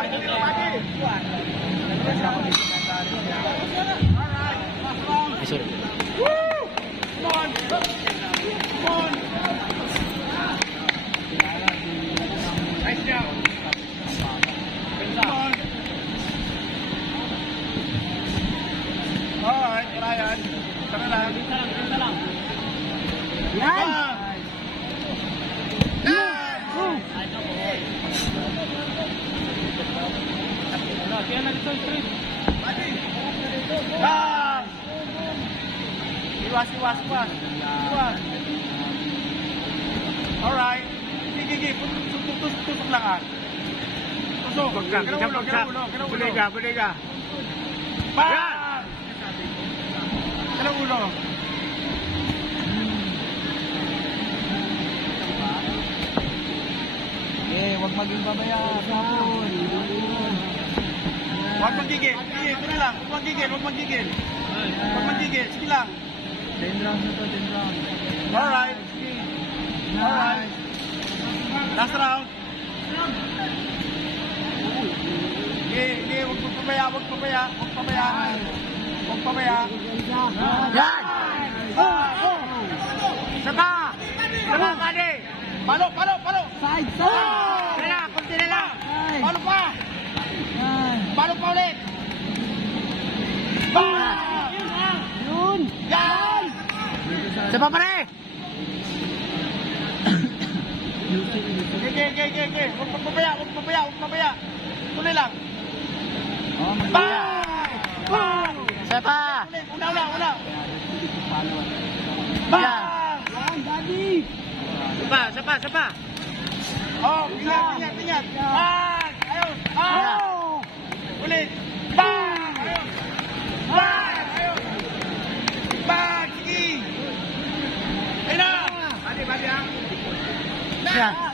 Ay, sorry. Alright, Ryan. Tara lang. Yan! Iwas. Alright. Sige. Tusok lang ah. Tusok. Boleh ka. Bang! Kanang ulo. Huwag maging babaya. Huwag magigil. Ito na lang. Huwag magigil. Sige lang. 10 rounds na to, 10 rounds. Alright. Last round. Huwag pabaya. Yan! Saba, Kade. Palo. Side! Kunti na lang. Palo pa. Palo pa ulit. Yun! Yan! Saba pare! Sige. Huwag pabaya. Tuloy lang. Bang! Saba! Una. Yan! Yan, daddy! Saba! Oh, ingat. Bang! Ayun. Ulit. Bang! Ayun. Bang! Sige. Ayun na. Badi. Yan!